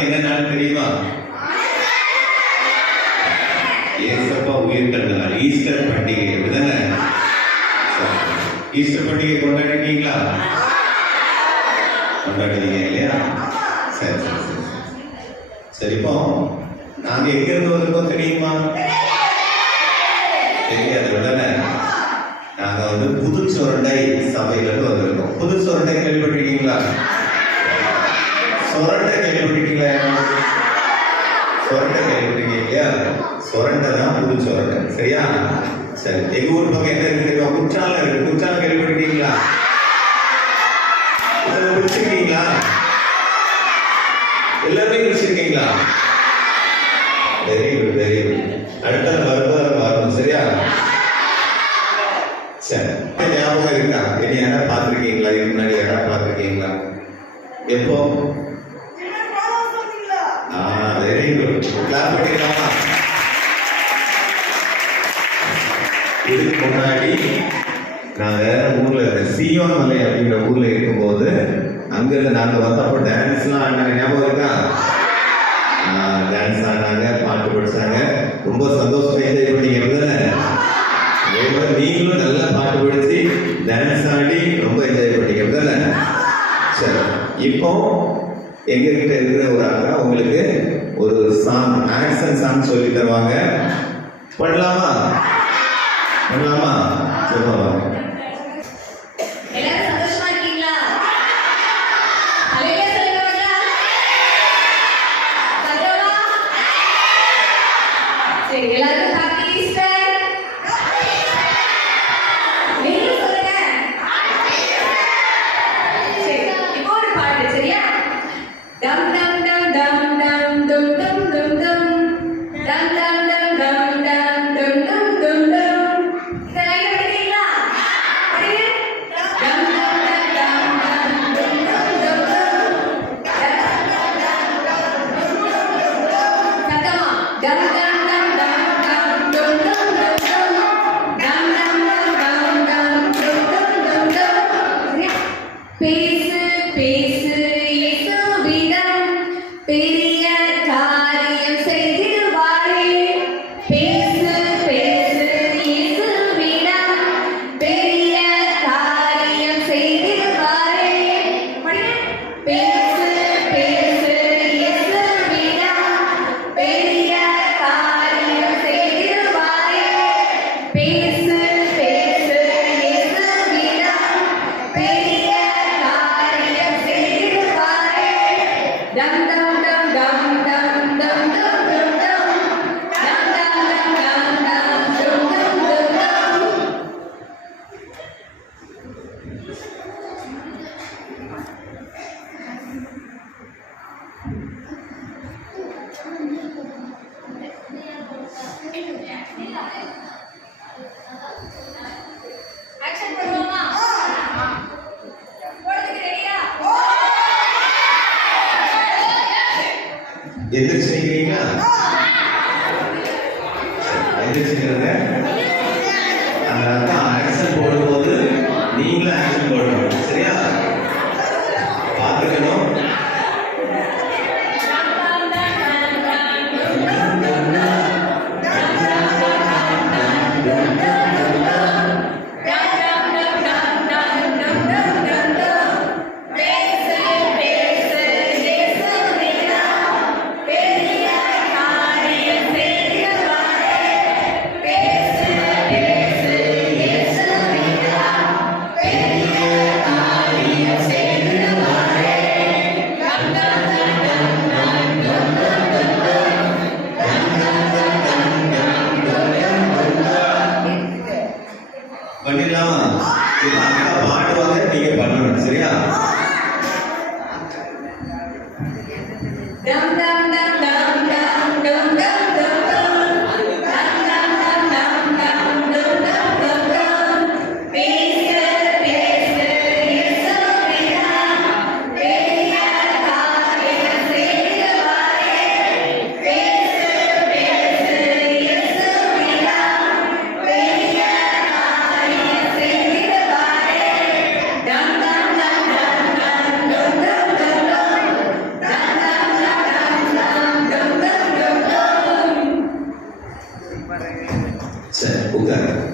நாளைக்கு என்ன நாள் தெரியுமா? ஏசப்பா உயிர் நாள் ஈஸ்டர் பண்டிகை அப்படிதானே? ஈஸ்டர் பண்டிகை கொண்டாடிட்டீங்களா? கொண்டாடுறீங்க இல்லையா? சரி சரி சரி சரி. நாங்க எங்க இருந்து வந்திருக்கோம் தெரியுமா? தெரியாது உடனே நாங்க வந்து புது சுரண்டை சபையில இருந்து வந்திருக்கோம். புது சுரண்டை கேள்விப்பட்டிருக்கீங்களா? சுரண்டை கேள்விப்பட்டிருக்கீங்களா? சொரண்டை கேள்விப்பட்டிருக்கீங்க இல்லையா சொரண்டை தான் புது சுரண்டை. சரியா? சரி. எங்க ஊர் பக்கம் என்ன இருக்கு தெரியுமா? குற்றாலம் இருக்கு. குற்றாலம் கேள்விப்பட்டிருக்கீங்களா? குடிச்சிருக்கீங்களா எல்லாருமே குடிச்சிருக்கீங்களா வெரி குட் வெரி குட் அடுத்த வருவாரம் வரணும் சரியா? சரி. ஞாபகம் இருக்கா? இனி யாரா பார்த்துருக்கீங்களா? இதுக்கு முன்னாடி யாரா பார்த்துருக்கீங்களா? எப்போ? வெரி குட் பண்ணிக்கலாமா இதுக்கு முன்னாடி நாங்க ஊர்ல இருந்தேன். சியோன் மலை அப்படிங்கிற ஊர்ல இருக்கும்போது அங்க இருந்து நாங்க வந்தப்போ டான்ஸ்லாம் ஆடினாங்க. ஞாபகம் இருக்கா? டான்ஸ் ஆடினாங்க பாட்டு படிச்சாங்க. ரொம்ப சந்தோஷமா என்ஜாய் பண்ணீங்க அப்படிதானே? நீங்களும் நல்லா பாட்டு படிச்சு டான்ஸ் ஆடி ரொம்ப என்ஜாய் பண்ணீங்க சரி இப்போ எங்க கிட்ட இருக்கிற ஒரு அக்கா உங்களுக்கு ஒரு சாங் ஆக்ஷன் சாங் சொல்லி தருவாங்க. பண்ணலாமா? பண்ணலாமா? சொல்லுவாங்க சரி எல்லாருக்கும் ஹாப்பி ஈஸ்டர் எந்திரிச்சு நிக்கிறீங்களா எந்திரிச்சுக்கிறத அதனால ஆக்சன் போடும்போது நீங்களும் ஆக்சன் போடணும். சரியா? பார்த்துக்கணும் Tá Obrigado. ayuda